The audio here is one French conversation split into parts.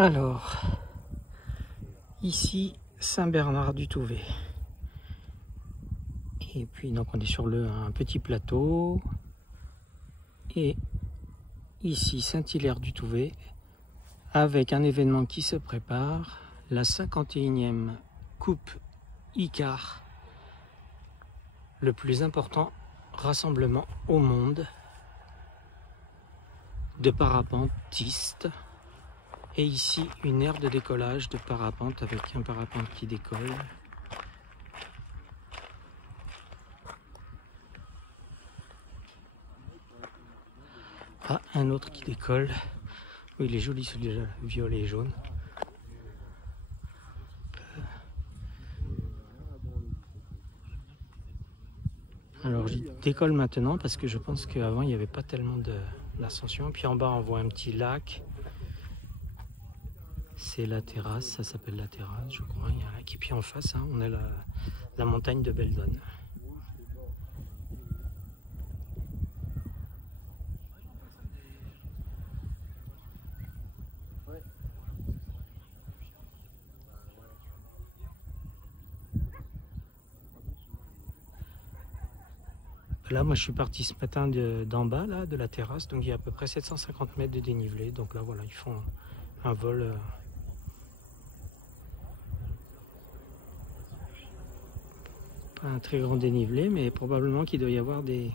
Alors, ici Saint-Bernard-du-Touvet. Et puis donc on est sur un petit plateau. Et ici Saint-Hilaire-du-Touvet, avec un événement qui se prépare, la 51e Coupe ICAR, le plus important rassemblement au monde de parapentistes. Et ici une aire de décollage de parapente avec un parapente qui décolle. Ah, un autre qui décolle. Oui, il est joli celui-là, violet et jaune. Alors je décolle maintenant parce que je pense qu'avant il n'y avait pas tellement d'ascension. Puis en bas on voit un petit lac. C'est la terrasse, ça s'appelle la terrasse je crois. Il y a un lac. Et puis en face hein, on a la montagne de Beldon. Là, moi, je suis parti ce matin d'en bas, là, de la terrasse. Donc, il y a à peu près 750 mètres de dénivelé. Donc là, voilà, ils font un vol. Pas un très grand dénivelé, mais probablement qu'il doit y avoir des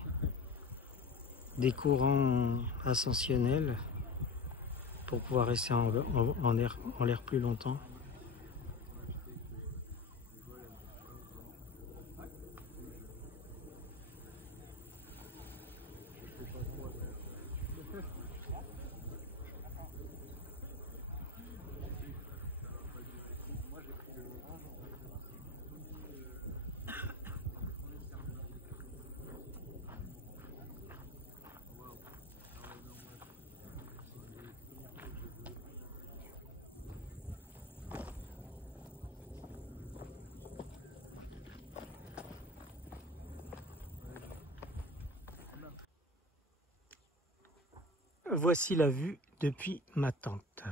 courants ascensionnels pour pouvoir rester en l'air plus longtemps. Voici la vue depuis ma tente.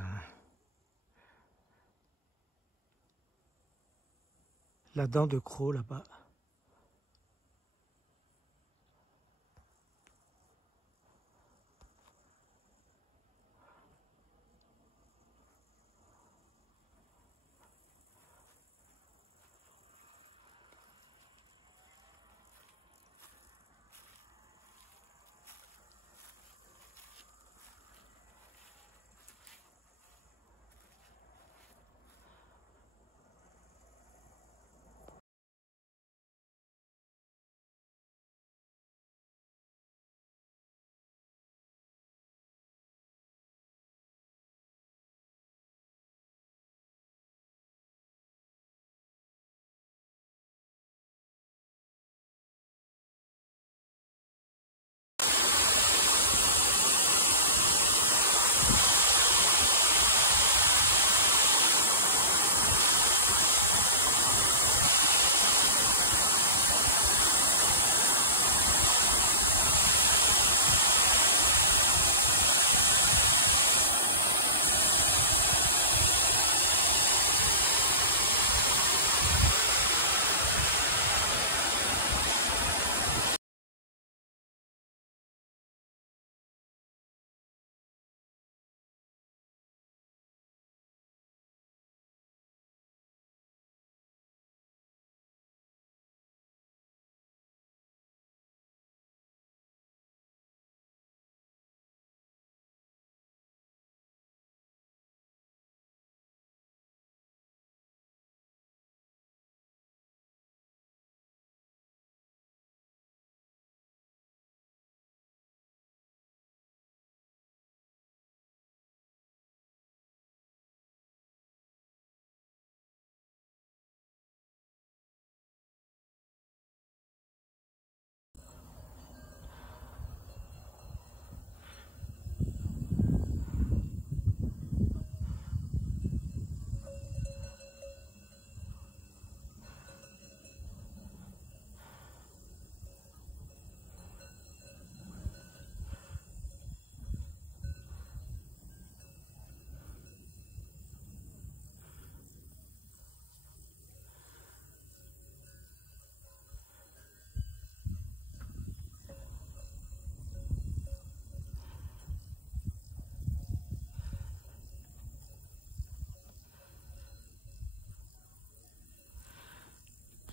La dent de croc là-bas.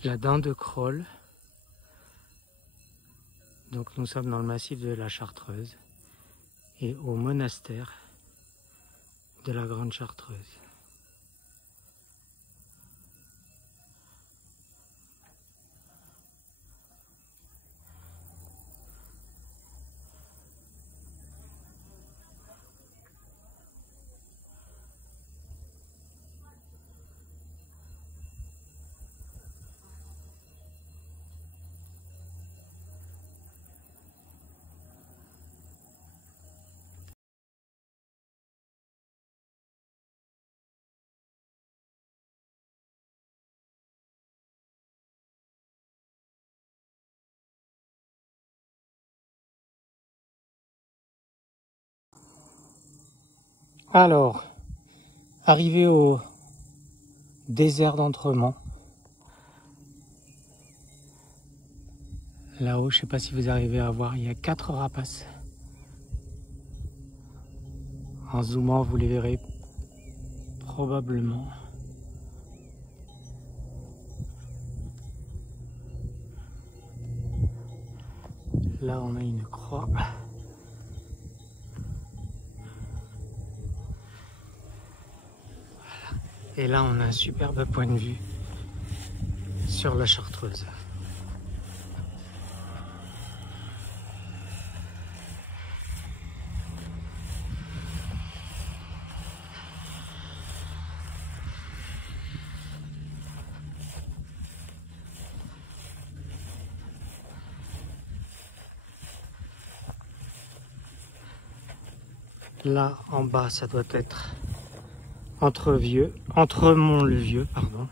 la dent de Crolles. Donc nous sommes dans le massif de la Chartreuse et au monastère de la Grande Chartreuse. Alors, arrivé au désert d'Entremont, là-haut, je ne sais pas si vous arrivez à voir, il y a 4 rapaces. En zoomant, vous les verrez probablement. Là, on a une croix. Et là, on a un superbe point de vue sur la Chartreuse. Là, en bas, ça doit être Entremont-le-Vieux, pardon.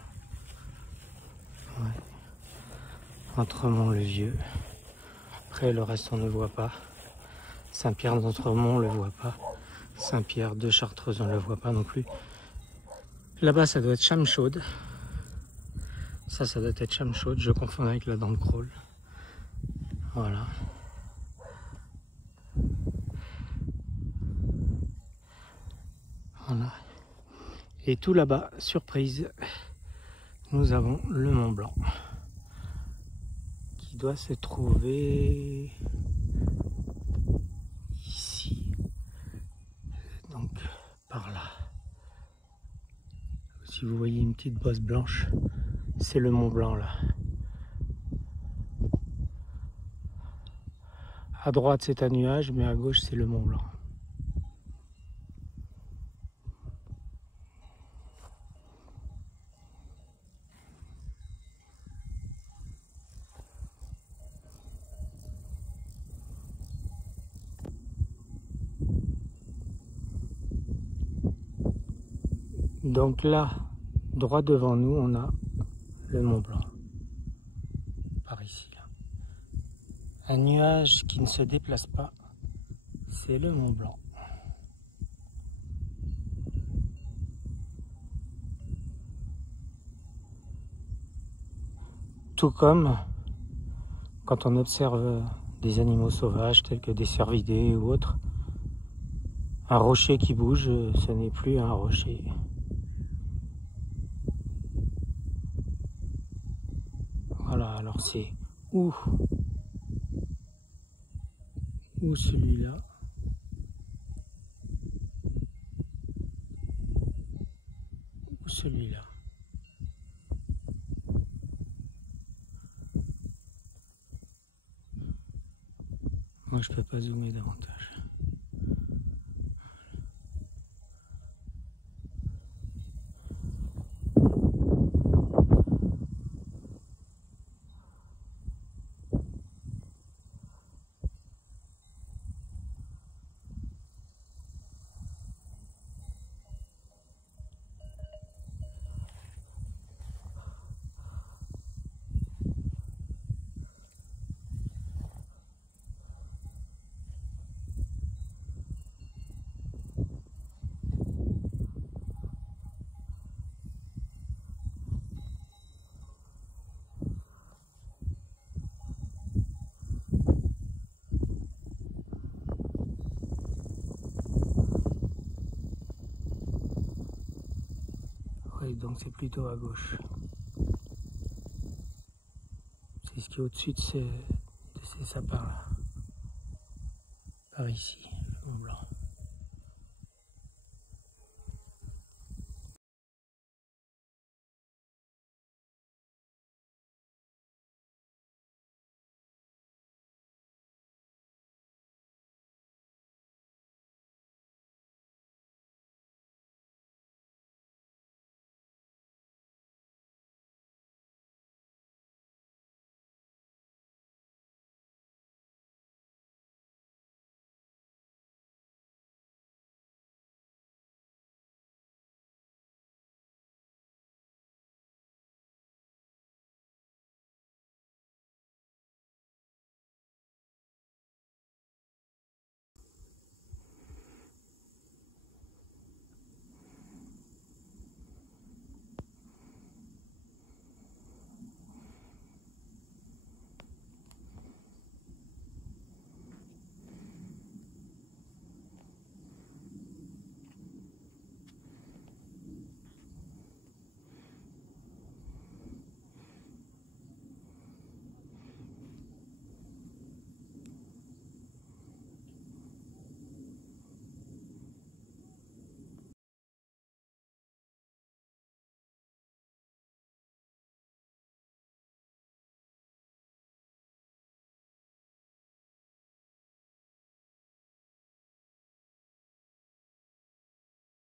Ouais. Entremont-le-Vieux. Après, le reste, on ne voit pas. Saint-Pierre d'Entremont, on ne le voit pas. Saint-Pierre de Chartreuse, on ne le voit pas non plus. Là-bas, ça doit être Chamchaude. Ça doit être Chamchaude. Je confonds avec la dent de Crolles. Voilà. Voilà. Et tout là-bas, surprise, nous avons le Mont Blanc qui doit se trouver ici, donc par là. Si vous voyez une petite bosse blanche, c'est le Mont Blanc là. À droite c'est un nuage, mais à gauche c'est le Mont Blanc. Donc là, droit devant nous, on a le Mont Blanc. Par ici, là. Un nuage qui ne se déplace pas, c'est le Mont Blanc. Tout comme quand on observe des animaux sauvages tels que des cervidés ou autres, un rocher qui bouge, ce n'est plus un rocher. Voilà, alors c'est ou celui-là, ou celui-là. Moi je peux pas zoomer davantage. Oui, donc c'est plutôt à gauche. C'est ce qui est au-dessus de ces sapins là. Par ici, le Mont Blanc.